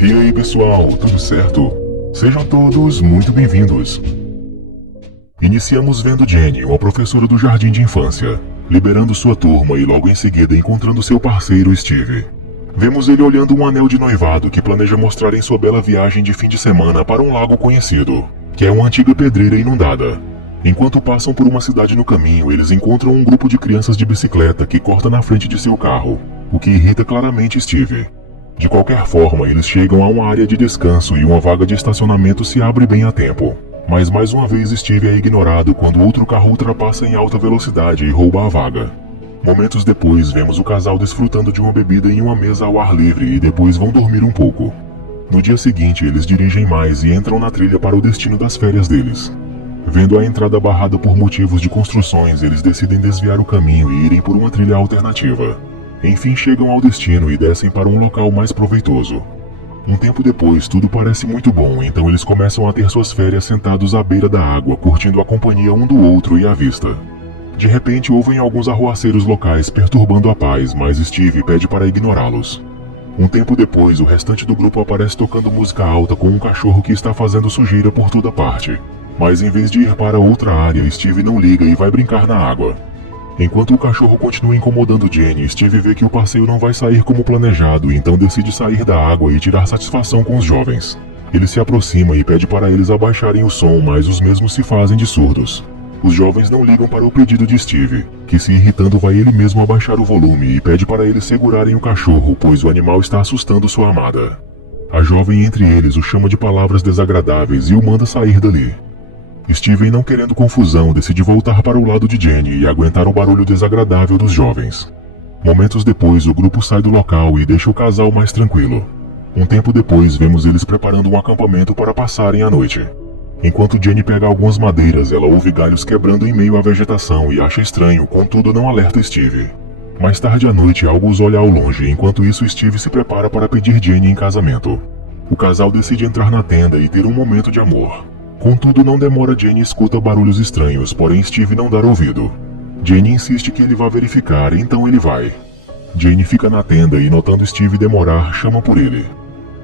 E aí pessoal, tudo certo? Sejam todos muito bem-vindos. Iniciamos vendo Jenny, uma professora do jardim de infância, liberando sua turma e logo em seguida encontrando seu parceiro Steve. Vemos ele olhando um anel de noivado que planeja mostrar em sua bela viagem de fim de semana para um lago conhecido, que é uma antiga pedreira inundada. Enquanto passam por uma cidade no caminho, eles encontram um grupo de crianças de bicicleta que corta na frente de seu carro, o que irrita claramente Steve. De qualquer forma, eles chegam a uma área de descanso e uma vaga de estacionamento se abre bem a tempo. Mas mais uma vez Steve é ignorado quando outro carro ultrapassa em alta velocidade e rouba a vaga. Momentos depois, vemos o casal desfrutando de uma bebida em uma mesa ao ar livre e depois vão dormir um pouco. No dia seguinte, eles dirigem mais e entram na trilha para o destino das férias deles. Vendo a entrada barrada por motivos de construções, eles decidem desviar o caminho e irem por uma trilha alternativa. Enfim chegam ao destino e descem para um local mais proveitoso. Um tempo depois, tudo parece muito bom, então eles começam a ter suas férias sentados à beira da água, curtindo a companhia um do outro e a vista. De repente, ouvem alguns arruaceiros locais perturbando a paz, mas Steve pede para ignorá-los. Um tempo depois, o restante do grupo aparece tocando música alta com um cachorro que está fazendo sujeira por toda parte. Mas em vez de ir para outra área, Steve não liga e vai brincar na água. Enquanto o cachorro continua incomodando Jenny, Steve vê que o passeio não vai sair como planejado, então decide sair da água e tirar satisfação com os jovens. Ele se aproxima e pede para eles abaixarem o som, mas os mesmos se fazem de surdos. Os jovens não ligam para o pedido de Steve, que se irritando vai ele mesmo abaixar o volume e pede para eles segurarem o cachorro, pois o animal está assustando sua amada. A jovem entre eles o chama de palavras desagradáveis e o manda sair dali. Steven, não querendo confusão, decide voltar para o lado de Jenny e aguentar o barulho desagradável dos jovens. Momentos depois, o grupo sai do local e deixa o casal mais tranquilo. Um tempo depois, vemos eles preparando um acampamento para passarem a noite. Enquanto Jenny pega algumas madeiras, ela ouve galhos quebrando em meio à vegetação e acha estranho, contudo não alerta Steve. Mais tarde à noite, algo os olha ao longe, enquanto isso Steve se prepara para pedir Jenny em casamento. O casal decide entrar na tenda e ter um momento de amor. Contudo, não demora, Jenny escuta barulhos estranhos, porém Steve não dá ouvido. Jenny insiste que ele vá verificar, então ele vai. Jenny fica na tenda e, notando Steve demorar, chama por ele.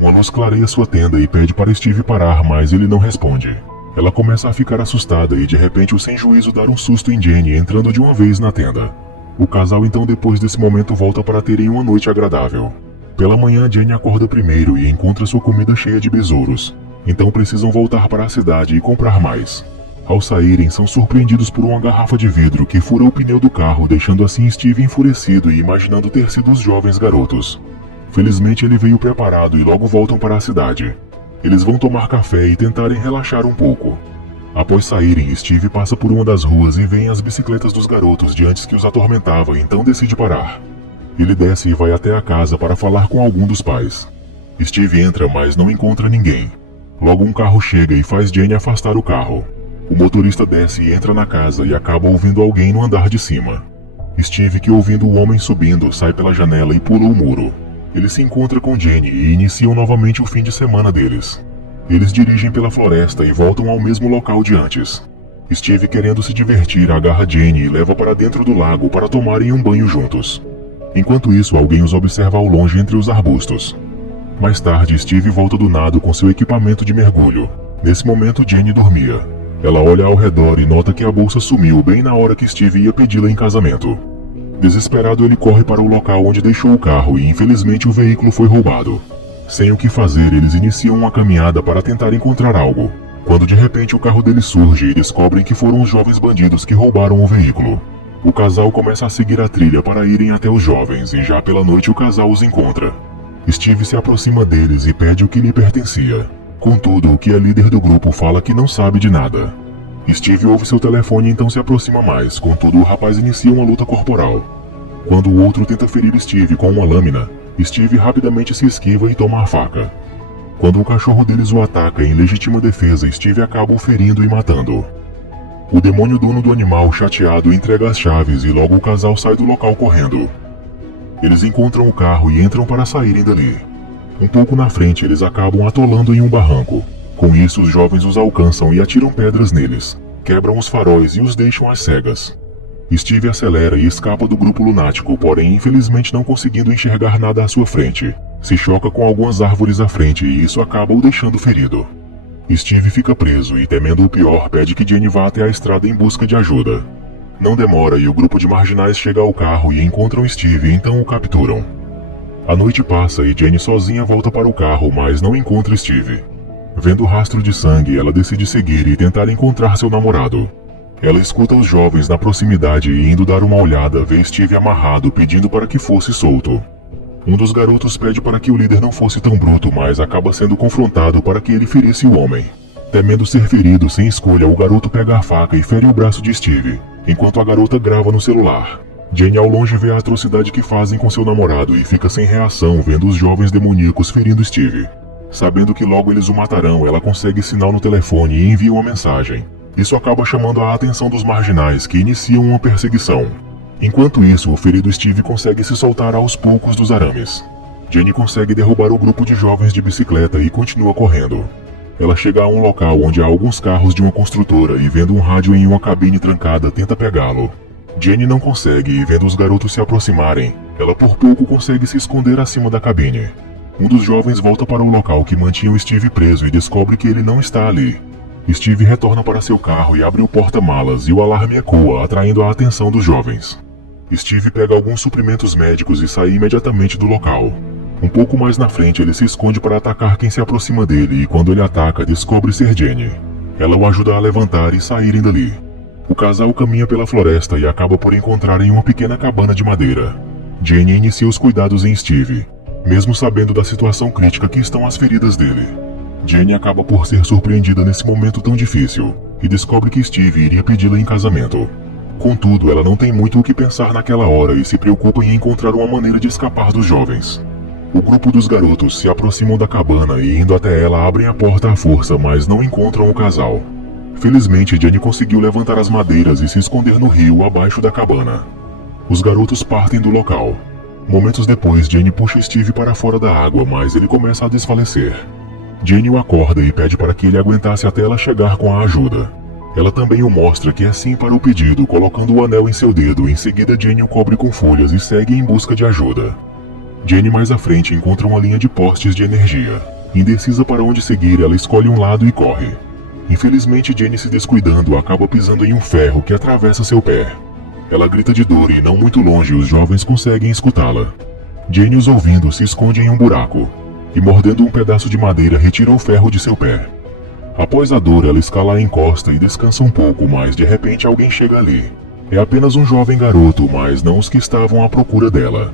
Uma luz clareia sua tenda e pede para Steve parar, mas ele não responde. Ela começa a ficar assustada e de repente o sem juízo dá um susto em Jenny, entrando de uma vez na tenda. O casal então depois desse momento volta para terem uma noite agradável. Pela manhã, Jenny acorda primeiro e encontra sua comida cheia de besouros. Então precisam voltar para a cidade e comprar mais. Ao saírem, são surpreendidos por uma garrafa de vidro que fura o pneu do carro, deixando assim Steve enfurecido e imaginando ter sido os jovens garotos. Felizmente ele veio preparado e logo voltam para a cidade. Eles vão tomar café e tentarem relaxar um pouco. Após saírem, Steve passa por uma das ruas e vê as bicicletas dos garotos de antes que os atormentava, então decide parar. Ele desce e vai até a casa para falar com algum dos pais. Steve entra, mas não encontra ninguém. Logo um carro chega e faz Jenny afastar o carro. O motorista desce e entra na casa e acaba ouvindo alguém no andar de cima. Steve, que ouvindo o homem subindo, sai pela janela e pula o muro. Ele se encontra com Jenny e iniciam novamente o fim de semana deles. Eles dirigem pela floresta e voltam ao mesmo local de antes. Steve, querendo se divertir, agarra Jenny e leva para dentro do lago para tomarem um banho juntos. Enquanto isso, alguém os observa ao longe entre os arbustos. Mais tarde, Steve volta do nado com seu equipamento de mergulho. Nesse momento, Jenny dormia. Ela olha ao redor e nota que a bolsa sumiu bem na hora que Steve ia pedi-la em casamento. Desesperado, ele corre para o local onde deixou o carro e infelizmente o veículo foi roubado. Sem o que fazer, eles iniciam uma caminhada para tentar encontrar algo, quando de repente o carro deles surge e descobrem que foram os jovens bandidos que roubaram o veículo. O casal começa a seguir a trilha para irem até os jovens e já pela noite o casal os encontra. Steve se aproxima deles e pede o que lhe pertencia. Contudo, o que é líder do grupo fala que não sabe de nada. Steve ouve seu telefone e então se aproxima mais, contudo o rapaz inicia uma luta corporal. Quando o outro tenta ferir Steve com uma lâmina, Steve rapidamente se esquiva e toma a faca. Quando o cachorro deles o ataca em legítima defesa, Steve acaba o ferindo e matando. O demônio dono do animal, chateado, entrega as chaves e logo o casal sai do local correndo. Eles encontram o carro e entram para saírem dali. Um pouco na frente, eles acabam atolando em um barranco. Com isso, os jovens os alcançam e atiram pedras neles, quebram os faróis e os deixam às cegas. Steve acelera e escapa do grupo lunático, porém infelizmente não conseguindo enxergar nada à sua frente. Se choca com algumas árvores à frente e isso acaba o deixando ferido. Steve fica preso e, temendo o pior, pede que Jenny vá até a estrada em busca de ajuda. Não demora e o grupo de marginais chega ao carro e encontram Steve e então o capturam. A noite passa e Jenny sozinha volta para o carro, mas não encontra Steve. Vendo o rastro de sangue, ela decide seguir e tentar encontrar seu namorado. Ela escuta os jovens na proximidade e, indo dar uma olhada, vê Steve amarrado, pedindo para que fosse solto. Um dos garotos pede para que o líder não fosse tão bruto, mas acaba sendo confrontado para que ele ferisse o homem. Temendo ser ferido sem escolha, o garoto pega a faca e fere o braço de Steve, enquanto a garota grava no celular. Jenny ao longe vê a atrocidade que fazem com seu namorado e fica sem reação vendo os jovens demoníacos ferindo Steve. Sabendo que logo eles o matarão, ela consegue sinal no telefone e envia uma mensagem. Isso acaba chamando a atenção dos marginais, que iniciam uma perseguição. Enquanto isso, o ferido Steve consegue se soltar aos poucos dos arames. Jenny consegue derrubar o grupo de jovens de bicicleta e continua correndo. Ela chega a um local onde há alguns carros de uma construtora e, vendo um rádio em uma cabine trancada, tenta pegá-lo. Jenny não consegue e, vendo os garotos se aproximarem, ela por pouco consegue se esconder acima da cabine. Um dos jovens volta para o local que mantinha o Steve preso e descobre que ele não está ali. Steve retorna para seu carro e abre o porta-malas e o alarme ecoa, atraindo a atenção dos jovens. Steve pega alguns suprimentos médicos e sai imediatamente do local. Um pouco mais na frente, ele se esconde para atacar quem se aproxima dele e, quando ele ataca, descobre ser Jenny. Ela o ajuda a levantar e saírem dali. O casal caminha pela floresta e acaba por encontrar em uma pequena cabana de madeira. Jenny inicia os cuidados em Steve, mesmo sabendo da situação crítica que estão as feridas dele. Jenny acaba por ser surpreendida nesse momento tão difícil e descobre que Steve iria pedi-la em casamento. Contudo, ela não tem muito o que pensar naquela hora e se preocupa em encontrar uma maneira de escapar dos jovens. O grupo dos garotos se aproximam da cabana e, indo até ela, abrem a porta à força, mas não encontram o casal. Felizmente, Jenny conseguiu levantar as madeiras e se esconder no rio abaixo da cabana. Os garotos partem do local. Momentos depois, Jenny puxa Steve para fora da água, mas ele começa a desfalecer. Jenny o acorda e pede para que ele aguentasse até ela chegar com a ajuda. Ela também o mostra que é sim para o pedido, colocando o anel em seu dedo. Em seguida, Jenny o cobre com folhas e segue em busca de ajuda. Jenny mais à frente encontra uma linha de postes de energia. Indecisa para onde seguir, ela escolhe um lado e corre. Infelizmente, Jenny, se descuidando, acaba pisando em um ferro que atravessa seu pé. Ela grita de dor e, não muito longe, os jovens conseguem escutá-la. Jenny, os ouvindo, se esconde em um buraco e, mordendo um pedaço de madeira, retira o ferro de seu pé. Após a dor, ela escala a encosta e descansa um pouco, mas de repente alguém chega ali. É apenas um jovem garoto, mas não os que estavam à procura dela.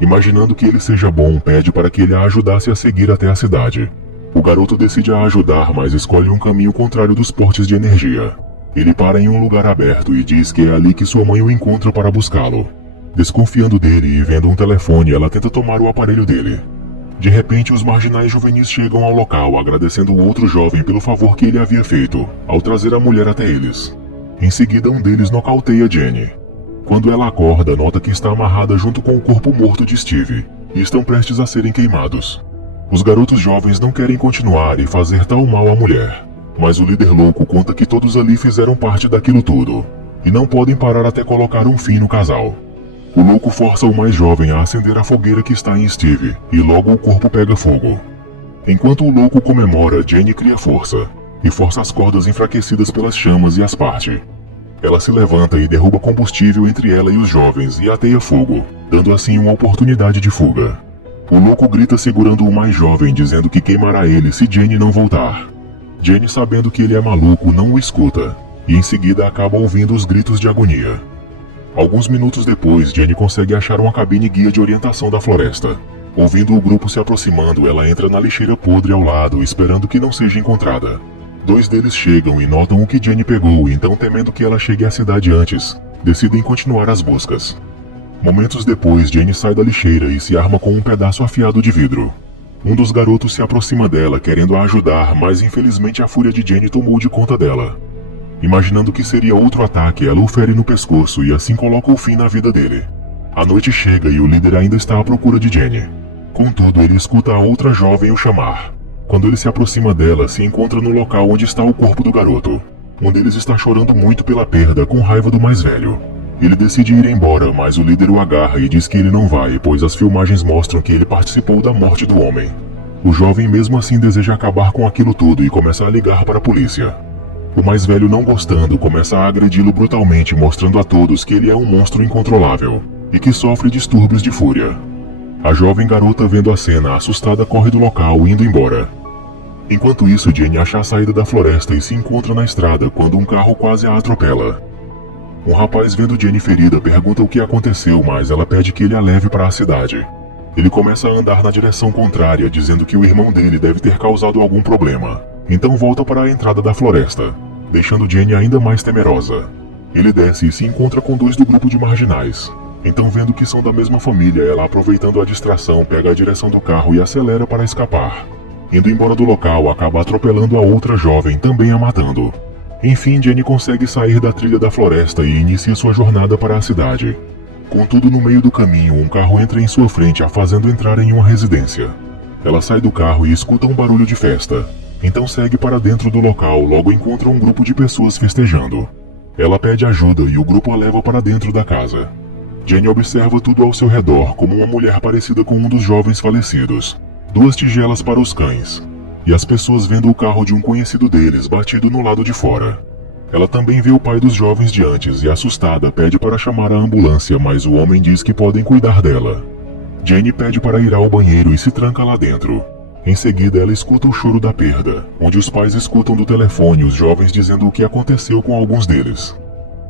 Imaginando que ele seja bom, pede para que ele a ajudasse a seguir até a cidade. O garoto decide a ajudar, mas escolhe um caminho contrário dos portes de energia. Ele para em um lugar aberto e diz que é ali que sua mãe o encontra para buscá-lo. Desconfiando dele e vendo um telefone, ela tenta tomar o aparelho dele. De repente, os marginais juvenis chegam ao local, agradecendo o outro jovem pelo favor que ele havia feito, ao trazer a mulher até eles. Em seguida, um deles nocauteia Jenny. Quando ela acorda, nota que está amarrada junto com o corpo morto de Steve, e estão prestes a serem queimados. Os garotos jovens não querem continuar e fazer tal mal à mulher, mas o líder louco conta que todos ali fizeram parte daquilo tudo, e não podem parar até colocar um fim no casal. O louco força o mais jovem a acender a fogueira que está em Steve, e logo o corpo pega fogo. Enquanto o louco comemora, Jenny cria força, e força as cordas enfraquecidas pelas chamas e as parte. Ela se levanta e derruba combustível entre ela e os jovens e ateia fogo, dando assim uma oportunidade de fuga. O louco grita segurando o mais jovem, dizendo que queimará ele se Jenny não voltar. Jenny, sabendo que ele é maluco, não o escuta, e em seguida acaba ouvindo os gritos de agonia. Alguns minutos depois, Jenny consegue achar uma cabine guia de orientação da floresta. Ouvindo o grupo se aproximando, ela entra na lixeira podre ao lado, esperando que não seja encontrada. Dois deles chegam e notam o que Jenny pegou, então, temendo que ela chegue à cidade antes, decidem continuar as buscas. Momentos depois, Jenny sai da lixeira e se arma com um pedaço afiado de vidro. Um dos garotos se aproxima dela, querendo a ajudar, mas infelizmente a fúria de Jenny tomou de conta dela. Imaginando que seria outro ataque, ela o fere no pescoço e assim coloca o fim na vida dele. A noite chega e o líder ainda está à procura de Jenny. Contudo, ele escuta a outra jovem o chamar. Quando ele se aproxima dela, se encontra no local onde está o corpo do garoto. Um deles está chorando muito pela perda, com raiva do mais velho. Ele decide ir embora, mas o líder o agarra e diz que ele não vai, pois as filmagens mostram que ele participou da morte do homem. O jovem mesmo assim deseja acabar com aquilo tudo e começa a ligar para a polícia. O mais velho, não gostando, começa a agredi-lo brutalmente, mostrando a todos que ele é um monstro incontrolável e que sofre distúrbios de fúria. A jovem garota, vendo a cena, assustada, corre do local, indo embora. Enquanto isso, Jenny acha a saída da floresta e se encontra na estrada quando um carro quase a atropela. Um rapaz, vendo Jenny ferida, pergunta o que aconteceu, mas ela pede que ele a leve para a cidade. Ele começa a andar na direção contrária, dizendo que o irmão dele deve ter causado algum problema. Então volta para a entrada da floresta, deixando Jenny ainda mais temerosa. Ele desce e se encontra com dois do grupo de marginais. Então, vendo que são da mesma família, ela, aproveitando a distração, pega a direção do carro e acelera para escapar. Indo embora do local, acaba atropelando a outra jovem, também a matando. Enfim, Jenny consegue sair da trilha da floresta e inicia sua jornada para a cidade. Contudo, no meio do caminho, um carro entra em sua frente, a fazendo entrar em uma residência. Ela sai do carro e escuta um barulho de festa. Então segue para dentro do local, logo encontra um grupo de pessoas festejando. Ela pede ajuda e o grupo a leva para dentro da casa. Jenny observa tudo ao seu redor, como uma mulher parecida com um dos jovens falecidos, 2 tigelas para os cães, e as pessoas vendo o carro de um conhecido deles batido no lado de fora. Ela também vê o pai dos jovens de antes e, assustada, pede para chamar a ambulância, mas o homem diz que podem cuidar dela. Jenny pede para ir ao banheiro e se tranca lá dentro. Em seguida, ela escuta o choro da perda, onde os pais escutam do telefone os jovens dizendo o que aconteceu com alguns deles.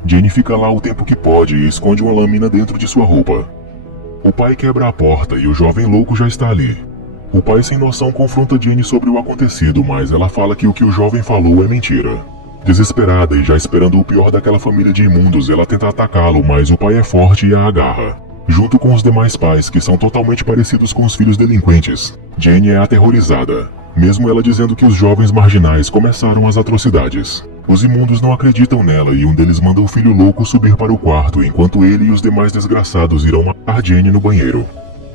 Jenny fica lá o tempo que pode e esconde uma lâmina dentro de sua roupa. O pai quebra a porta e o jovem louco já está ali. O pai, sem noção, confronta Jenny sobre o acontecido, mas ela fala que o jovem falou é mentira. Desesperada e já esperando o pior daquela família de imundos, ela tenta atacá-lo, mas o pai é forte e a agarra. Junto com os demais pais, que são totalmente parecidos com os filhos delinquentes, Jenny é aterrorizada, mesmo ela dizendo que os jovens marginais começaram as atrocidades. Os imundos não acreditam nela e um deles manda o filho louco subir para o quarto, enquanto ele e os demais desgraçados irão matar Jenny no banheiro.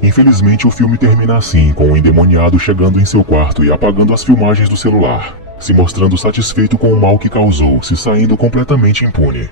Infelizmente, o filme termina assim, com o endemoniado chegando em seu quarto e apagando as filmagens do celular, se mostrando satisfeito com o mal que causou, se saindo completamente impune.